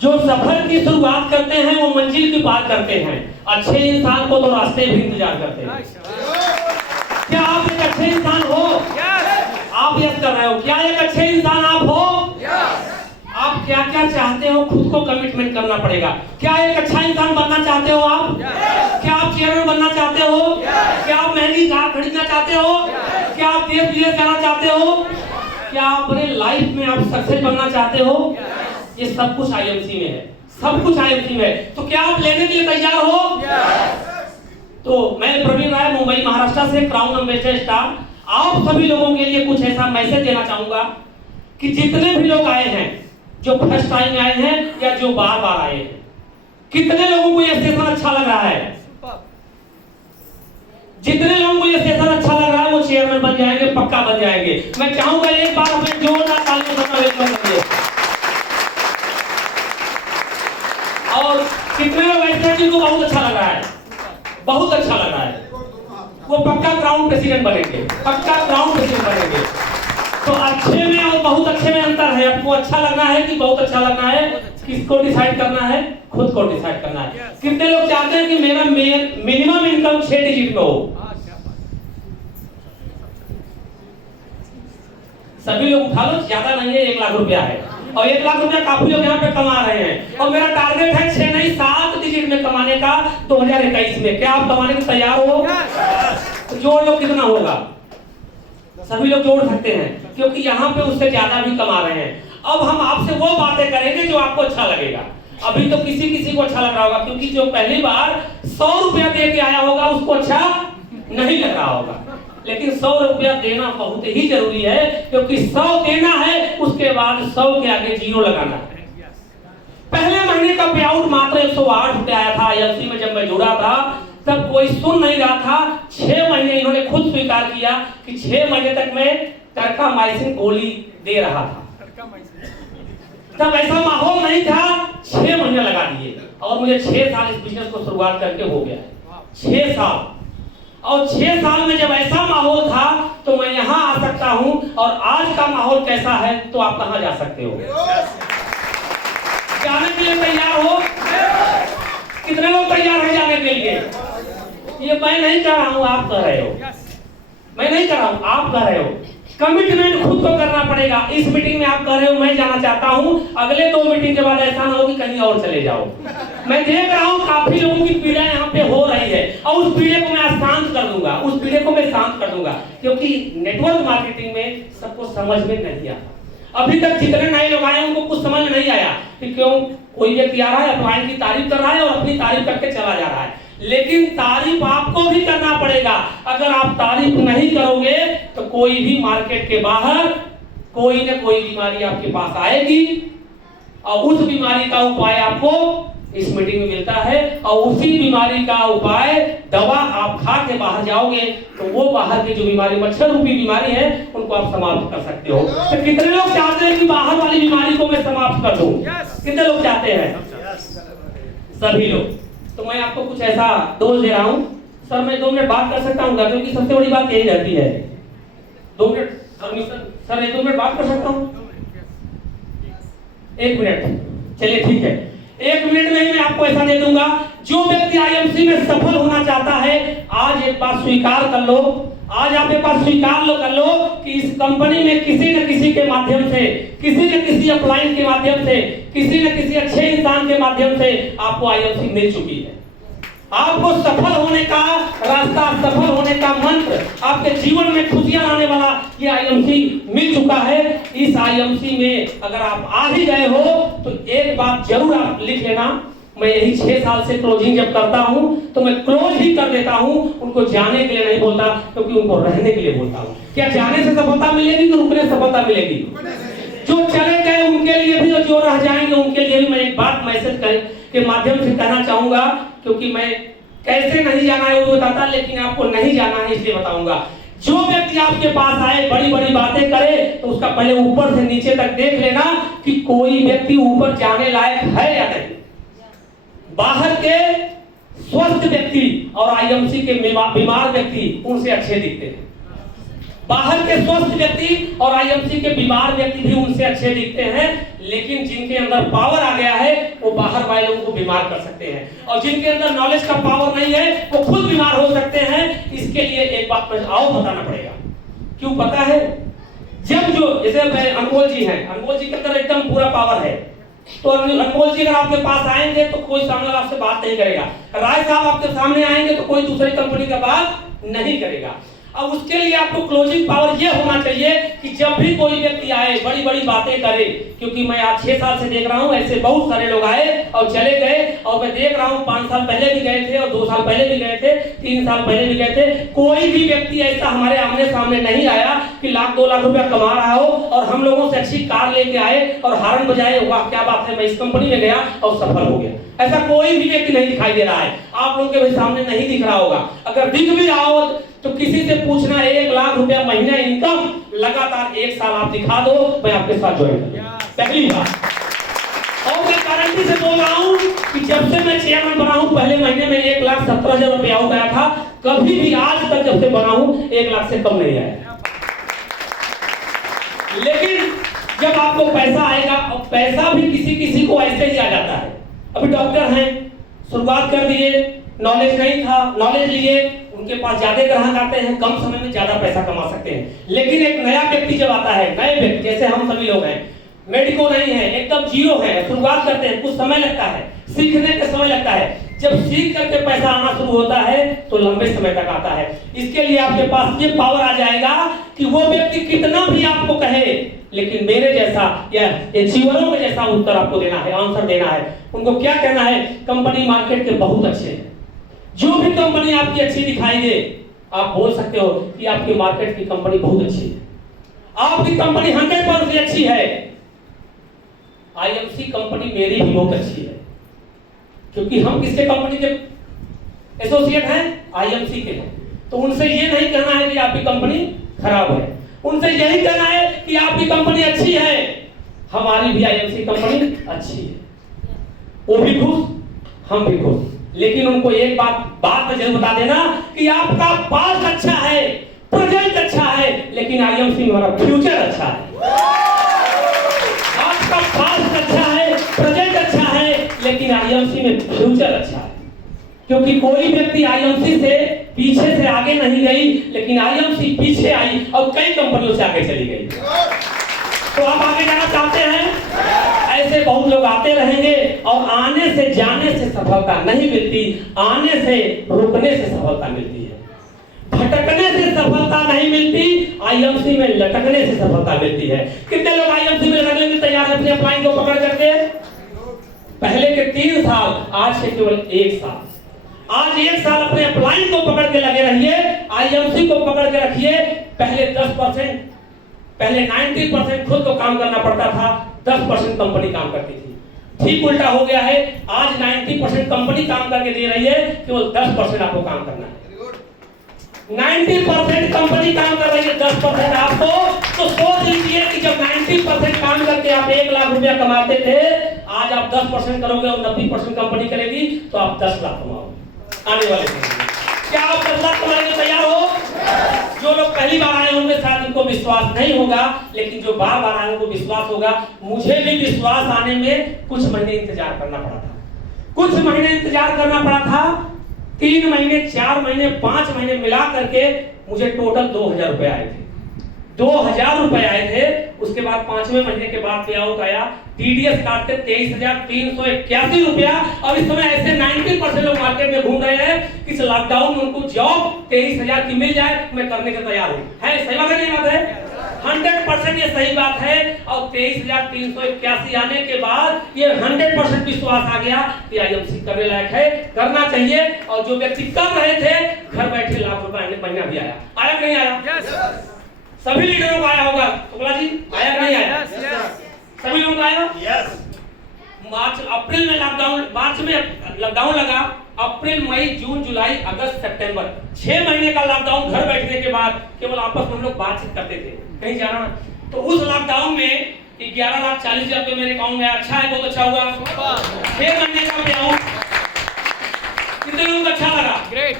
जो सफर की शुरुआत करते हैं वो मंजिल की पार करते हैं। अच्छे इंसान को तो रास्ते भी इंतजार करते हैं। क्या आप एक अच्छे इंसान हो? आप यस कर रहे हो? क्या एक अच्छे इंसान आप हो? आप क्या क्या चाहते हो खुद को कमिटमेंट करना पड़ेगा। क्या एक अच्छा इंसान बनना चाहते हो आप? क्या आप चेयरमैन बनना चाहते हो? क्या आप महंगी कार खरीदना चाहते हो? क्या आप देश विदेश जाना चाहते हो? क्या आप अपने लाइफ में आप सक्सेस बनना चाहते हो? ये सब कुछ आईएमसी में है, सब कुछ आईएमसी में है। तो क्या आप लेने के लिए तैयार हो? तो मैं प्रवीण राय, मुंबई महाराष्ट्र से, क्राउन एम्बेसडर स्टार, आप सभी लोगों के लिए कुछ ऐसा मैसेज देना चाहूंगा कि जितने भी लोग आए हैं, जो फर्स्ट टाइम आए हैं या जो बार बार आए हैं, कितने लोगों को यह स्टेशन अच्छा लग रहा है? जितने लोगों को यह स्टेशन अच्छा लग रहा है वो चेयरमैन बन जाएंगे, पक्का बन जाएंगे। मैं चाहूंगा एक बार हमें जोरदार तालियों से वेलकम करिए। और कितने लोग ऐसे हैं जिनको बहुत अच्छा लग रहा है, बहुत अच्छा लग रहा है, वो पक्का क्राउन प्रेसिडेंट बनेंगे, पक्का क्राउन प्रेसिडेंट बनेंगे। तो अच्छे में और बहुत अच्छे में अंतर है। आपको अच्छा लगना है कि बहुत अच्छा लगना है, किसको डिसाइड करना है? खुद को डिसाइड करना है। कितने लोग चाहते हैं कि मेरा मिनिमम इनकम 6 डिजिट में हो? सभी लोग उठा लो, ज्यादा नहीं है, 1 लाख रुपया है और 1 लाख रुपया काफी लोग यहाँ पे कमा रहे हैं। और मेरा टारगेट है 6 नहीं 7 डिजिट में कमाने का 2021 में। क्या आप कमाने के तैयार हो? तो जोड़ लो, कितना होगा? सभी लोग जोड़ सकते हैं क्योंकि यहाँ पे उससे ज्यादा भी कमा रहे हैं। अब हम आपसे वो बातें करेंगे जो आपको अच्छा लगेगा। अभी तो किसी किसी को अच्छा लग रहा होगा क्योंकि जो पहली बार 100 रुपया दे के आया होगा उसको अच्छा नहीं लग रहा होगा, लेकिन 100 रुपया देना बहुत ही जरूरी है क्योंकि 100 देना है, उसके बाद 100 के आगे 0 लगाना है। पहले महीने का पे आउट मात्र 108 रुपया आया था आईएमसी में। जब मैं जुड़ा था तब कोई सुन नहीं रहा था। 6 महीने इन्होंने खुद स्वीकार किया कि 6 महीने तक मैं टर्कामाइसिन गोली दे रहा था। तब ऐसा माहौल नहीं था, 6 महीने लगा दिए और मुझे 6 साल इस बिजनेस को शुरुआत करके हो गया है। 6 साल, और 6 साल में जब ऐसा माहौल था तो मैं यहाँ आ सकता हूँ। और आज का माहौल कैसा है तो आप कहाँ जा सकते हो? जाने के लिए तैयार हो? कितने लोग तैयार हैं जाने के लिए? ये मैं नहीं कर रहा हूँ, आप कर रहे हो। मैं नहीं कर रहा हूँ, आप कर रहे हो। कमिटमेंट खुद को करना पड़ेगा। इस मीटिंग में आप कर रहे हो, मैं जाना चाहता हूँ, अगले 2 मीटिंग के बाद ऐसा ना हो कि कहीं और चले जाओ। मैं देख रहा हूँ काफी लोगों की पीड़ा यहाँ पे हो रही है और उस पीड़े को मैं शांत कर दूंगा, उस पीड़े को मैं शांत कर दूंगा क्योंकि नेटवर्क मार्केटिंग में सबको समझ में नहीं आता। अभी तक जितने नए लोग आए उनको कुछ समझ में नहीं आया कि क्यों कोई व्यक्ति आ रहा है, अपनी की तारीफ कर रहा है और अपनी तारीफ करके चला जा रहा है। लेकिन तारीफ आपको भी करना पड़ेगा। अगर आप तारीफ नहीं करोगे तो कोई भी मार्केट के बाहर कोई न कोई बीमारी आपके पास आएगी और उस बीमारी का उपाय आपको इस मीटिंग में मिलता है। और उसी बीमारी का उपाय दवा आप खा के बाहर जाओगे तो वो बाहर की जो बीमारी मच्छर रूपी बीमारी है उनको आप समाप्त कर सकते हो। तो कितने लोग चाहते हैं कि बाहर वाली बीमारी को मैं समाप्त कर दूं? कितने लोग चाहते हैं? सभी लोग। तो मैं आपको कुछ ऐसा डोज दे रहा हूं। सर मैं 2 मिनट बात कर सकता हूं क्योंकि सबसे बड़ी बात यही रहती है। 2 मिनट सर 1-2 मिनट बात कर सकता हूं? 1 मिनट, चलिए ठीक है। 1 मिनट में ही मैं आपको ऐसा दे दूंगा। जो व्यक्ति आईएमसी में सफल होना चाहता है आज एक बार स्वीकार कर लो, आज आप एक बार स्वीकार कर लो कि इस कंपनी में किसी न किसी के माध्यम से, किसी न किसी अपलाइन के माध्यम से, किसी न किसी अच्छे इंसान के माध्यम से आपको आईएमसी मिल चुकी है। आपको सफल होने का रास्ता, सफल होने का मंत्र, आपके जीवन में खुशियां लाने वाला ये आईएमसी मिल चुका है। इस आईएमसी में अगर आप आ ही गए हो तो एक बात जरूर आप लिख लेना। मैं यही 6 साल से क्लोजिंग जब करता हूं तो मैं क्लोज ही कर देता हूं। उनको जाने के लिए नहीं बोलता क्योंकि उनको रहने के लिए बोलता हूं। क्या जाने से सफलता मिलेगी तो रुकने से सफलता मिलेगी? जो चले गए उनके लिए भी और जो रह जाएंगे उनके लिए भी मैं एक बात मैसेज के माध्यम से कहना चाहूंगा क्योंकि मैं कैसे नहीं जाना है वो बताता, लेकिन आपको नहीं जाना है इसलिए बताऊंगा। जो व्यक्ति आपके पास आए बड़ी बड़ी बातें करे तो उसका पहले ऊपर से नीचे तक देख लेना कि कोई व्यक्ति ऊपर जाने लायक है या नहीं। बाहर के स्वस्थ व्यक्ति और आईएमसी के बीमार व्यक्ति उनसे अच्छे दिखते हैं। बाहर के स्वस्थ व्यक्ति और आईएमसी के बीमार व्यक्ति भी उनसे अच्छे दिखते हैं। लेकिन जिनके अंदर पावर आ गया है वो बाहर वाले लोगों को बीमार कर सकते हैं, और जिनके अंदर नॉलेज का पावर नहीं है वो खुद बीमार हो सकते हैं। इसके लिए एक बात मुझे और बताना पड़ेगा। क्यों पता है? जब जो जैसे अनमोल जी हैं, अनमोल जी के अंदर एकदम पूरा पावर है, तो अनमोल जी अगर आपके पास आएंगे तो कोई सामने वाला आपसे बात नहीं करेगा। राय साहब आपके सामने आएंगे तो कोई दूसरी कंपनी का बात नहीं करेगा। अब उसके लिए आपको क्लोजिंग पावर ये होना चाहिए कि जब भी कोई व्यक्ति आए बड़ी बड़ी बातें करे, क्योंकि मैं आज 6 साल से देख रहा हूं ऐसे बहुत सारे लोग आए और चले गए, और मैं देख रहा हूं 5 साल पहले भी गए थे और 2 साल पहले भी गए थे, 3 साल पहले भी गए थे। कोई भी व्यक्ति ऐसा हमारे आमने सामने नहीं आया कि लाख 2 लाख रुपया कमा रहा हो और हम लोगों से अच्छी कार लेके आए और हारन बजाए, वाह क्या बात है मैं इस कंपनी में गया और सफल हो गया। ऐसा कोई भी व्यक्ति नहीं दिखाई दे रहा है, आप लोगों के सामने नहीं दिख रहा होगा। अगर दिख भी रहा हो तो किसी से पूछना 1 लाख रुपया महीना इनकम लगातार 1 साल आप दिखा दो, मैं आपके साथ ज्वाइन करूंगा। पहली बात। और मैं गारंटी से बोल रहा हूं कि जब से मैं चेयरमैन बना हूं पहले महीने में 1,70,000 रुपया हो गया था, कभी भी आज तक जब से बना हूं 1 लाख से कम नहीं आया। लेकिन जब आपको पैसा आएगा, और पैसा भी किसी किसी को ऐसे ही आ जाता है। अभी डॉक्टर हैं, शुरुआत कर दिए, नॉलेज नहीं था, नॉलेज लिए, उनके पास ज्यादा ग्राहक आते हैं, कम समय में ज्यादा पैसा कमा सकते हैं। लेकिन एक नया व्यक्ति जब आता है, नए व्यक्ति जैसे हम सभी लोग हैं, मेडिको नहीं है, एकदम जीरो है, शुरुआत करते हैं, कुछ समय लगता है, सीखने का समय लगता है। जब सीख करके पैसा आना शुरू होता है तो लंबे समय तक आता है। इसके लिए आपके पास ये पावर आ जाएगा कि वो व्यक्ति कितना भी आपको कहे, लेकिन मेरे जैसा या जीवनों के जैसा उत्तर आपको देना है, आंसर देना है। उनको क्या कहना है? कंपनी मार्केट के बहुत अच्छे हैं। जो भी कंपनी आपकी अच्छी दिखाई दे, आप बोल सकते हो कि आपकी मार्केट की कंपनी बहुत अच्छी है, आपकी कंपनी 100% अच्छी है। आईएमसी कंपनी मेरी भी बहुत अच्छी है, क्योंकि हम किसके कंपनी के एसोसिएट हैं? आईएमसी के हैं। तो उनसे ये नहीं कहना है कि आपकी कंपनी खराब है, उनसे यही कहना है कि आपकी कंपनी अच्छी है, हमारी भी आईएमसी कंपनी अच्छी है। वो भी खुश, हम भी खुश। लेकिन उनको एक बात में जरूर बता देना कि आपका पास्ट अच्छा है, प्रेजेंट अच्छा है, लेकिन आईएमसी में हमारा फ्यूचर अच्छा है। आपका पास्ट अच्छा है, प्रेजेंट अच्छा है, लेकिन आईएमसी में फ्यूचर अच्छा है। क्योंकि कोई व्यक्ति आईएमसी से पीछे से आगे नहीं गई, लेकिन आईएमसी पीछे आई और कई कंपनियों से आगे चली गई। तो आप आगे जाना चाहते हैं? ऐसे बहुत लोग आते रहेंगे, और आने से जाने से सफलता नहीं मिलती, आने से रुकने से सफलता मिलती है। भटकने से सफलता नहीं मिलती, आईएमसी में लटकने से सफलता मिलती है। कितने लोग आईएमसी में लटकने के तैयार हैं अपने अपलाइन को पकड़ करके? पहले के 3 साल, आज से केवल 1 साल। आज 1 साल अपने अपलाइन को पकड़ के लगे रहिए, आईएमसी को पकड़ के रखिए। पहले 10%, पहले 90% खुद को काम करना पड़ता था, 10% कंपनी काम करती थी। ठीक उल्टा हो गया है, आज 90% कंपनी काम करके दे रही है, केवल 10% आपको काम करना है। 90% कंपनी काम कर रही है, 10% आपको। तो सोच लीजिए कि जब 90% काम करके आप 1 लाख रुपया कमाते थे, आज आप 10% करोगे और 90% कंपनी करेगी, तो आप 10 लाख कमाओगे आने वाले दिन में। क्या आप 10 लाख कमाने के तैयार हो? जो लोग पहली बार आए होंगे शायद उनको विश्वास नहीं होगा, लेकिन जो बार बार आए उनको विश्वास होगा। मुझे भी विश्वास आने में कुछ महीने इंतजार करना पड़ा था, कुछ महीने इंतजार करना पड़ा था। 3 महीने, 4 महीने, 5 महीने मिला करके मुझे टोटल 2,000 रुपए आए थे। 2,000 रुपए आए थे। उसके बाद 5वें महीने के बाद पे आउट आया, टीडीएस काटते 23,381 रुपया। और इस समय ऐसे 90% लोग मार्केट में घूम रहे हैं कि इस लॉकडाउन में उनको जॉब 23,000 की मिल जाए, मैं करने के तैयार हूँ। है सही बात है? नहीं बात है? 100% ये सही बात है। और 23,381 आने के बाद ये 100% विश्वास आ गया कि आईएमसी करने लायक है, करना चाहिए। और जो व्यक्ति कर रहे थे, घर बैठे लाख रुपए महीना भी आया। आया नहीं आया? सभी लीडरों को आया होगा। शुक्ला जी आया नहीं आया? सभी लोगों को आया? मार्च अप्रैल में लॉकडाउन, मार्च में लॉकडाउन लगा, अप्रैल मई जून जुलाई अगस्त सितंबर 6 महीने का लॉकडाउन। घर बैठने के बाद केवल आपस में हम लोग बातचीत करते थे, कहीं जाना। तो उस लॉकडाउन में 11,40,000 रुपए मेरे अकाउंट में आया। अच्छा है, बहुत अच्छा हुआ। 6 महीने का पे आऊं, कितने लोगों को अच्छा लगा? ग्रेट।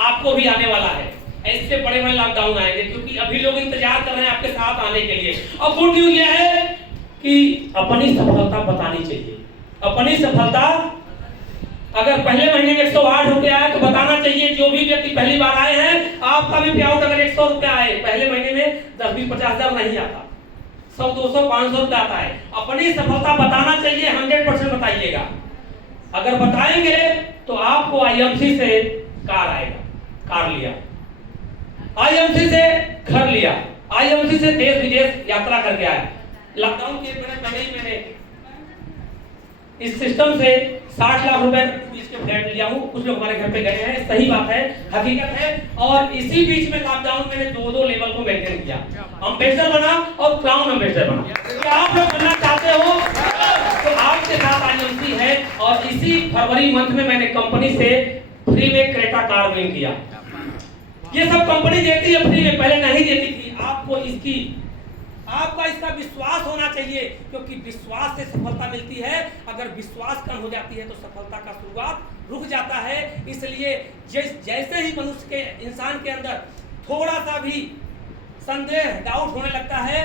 आपको भी आने वाला है, ऐसे बड़े बड़े लॉकडाउन आएंगे, क्योंकि अभी लोग इंतजार कर रहे हैं आपके साथ आने के लिए। और गुड न्यूज ये है कि अपनी सफलता बतानी चाहिए। अपनी सफलता अगर पहले महीने में 108 रुपया आया तो बताना चाहिए। जो भी व्यक्ति पहली बार आए हैं, आपका भी पे आउट अगर 100 रुपया आए, पहले महीने में 10-20-50 हजार नहीं आता, 100, 200, 500 रुपया आता है। अपनी सफलता बताना चाहिए, 100% बताइएगा। अगर बताएंगे तो आपको आईएमसी से कार आएगा, कार लिया, आईएमसी से घर लिया, आईएमसी से देश विदेश यात्रा करके आया। लॉकडाउन के पहले ही मैंने इस सिस्टम से 60 लाख रुपए बीच के फ्लैट लिया हूँ। कुछ लोग हमारे घर पे गए हैं, सही बात है, हकीकत है। और इसी बीच में लॉकडाउन मैंने 2 लेवल को मेंटेन किया, अम्बेसडर बना और क्राउन अम्बेसडर बना। तो आप लोग बनना चाहते हो तो आपके साथ आईएमसी है। और इसी फरवरी मंथ में मैंने कंपनी से फ्री में क्रेटा कार विन किया। ये सब कंपनी देती है फ्री में, पहले नहीं देती थी। आपका इसका विश्वास होना चाहिए, क्योंकि विश्वास से सफलता मिलती है। अगर विश्वास कम हो जाती है तो सफलता का शुरुआत रुक जाता है। इसलिए जैसे ही मनुष्य के इंसान के अंदर थोड़ा सा भी संदेह, डाउट होने लगता है,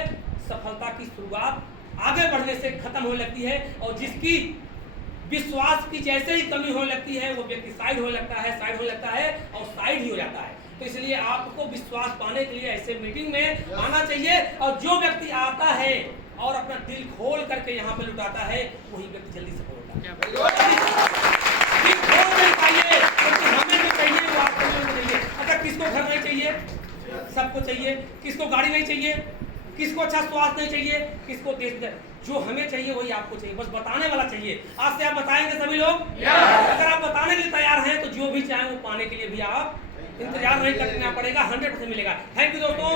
सफलता की शुरुआत आगे बढ़ने से खत्म होने लगती है। और जिसकी विश्वास की जैसे ही कमी होने लगती है, वो व्यक्ति साइड होने लगता है, साइड होने लगता है और साइड ही हो जाता है। तो इसलिए आपको विश्वास पाने के लिए ऐसे मीटिंग में आना चाहिए। और जो व्यक्ति आता है और अपना दिल खोल करके यहाँ पे लुटाता है, वही व्यक्ति जल्दी सफल होता है। दिल खोल कर पाइए, क्योंकि हमें जो चाहिए वो आपको नहीं चाहिए। अच्छा, किसको घर नहीं चाहिए? सबको चाहिए। किसको गाड़ी नहीं चाहिए? किसको अच्छा स्वास्थ्य नहीं चाहिए? किसको देश? जो हमें चाहिए वही आपको चाहिए, बस बताने वाला चाहिए। आज से आप बताएंगे सभी लोग? अगर आप बताने के लिए तैयार हैं तो जो भी चाहें वो पाने के लिए भी आप इंतजार नहीं करना पड़ेगा, 100% मिलेगा। थैंक यू दोस्तों।